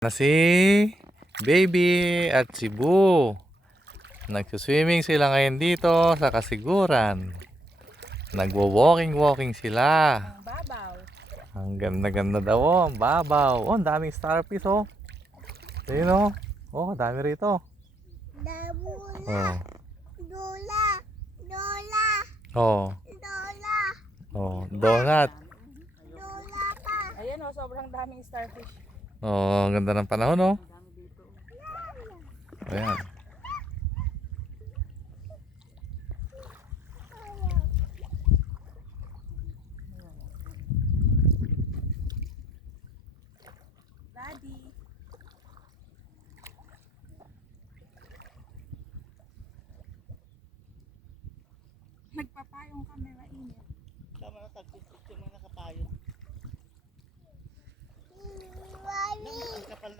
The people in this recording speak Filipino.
Na si Baby at si Boo. Nagsuswimming sila ngayon dito sa kasiguran. Nagwo-walking sila. Ang babaw. Ang ganda-ganda daw oh, ang babaw. Oh, ang daming starfish oh. Ayun oh. Oh, dami rito. Oh. Lola. Lola. Oh. Lola. Oh, donut. Lola pa. Ayan o, sobrang daming starfish. Oh, ang ganda ng panahon oh. Ayan. Daddy. Nagpapayong kami, mainit. Tama na, tagpipit yung mga nakapayon. Mami. Ang kapal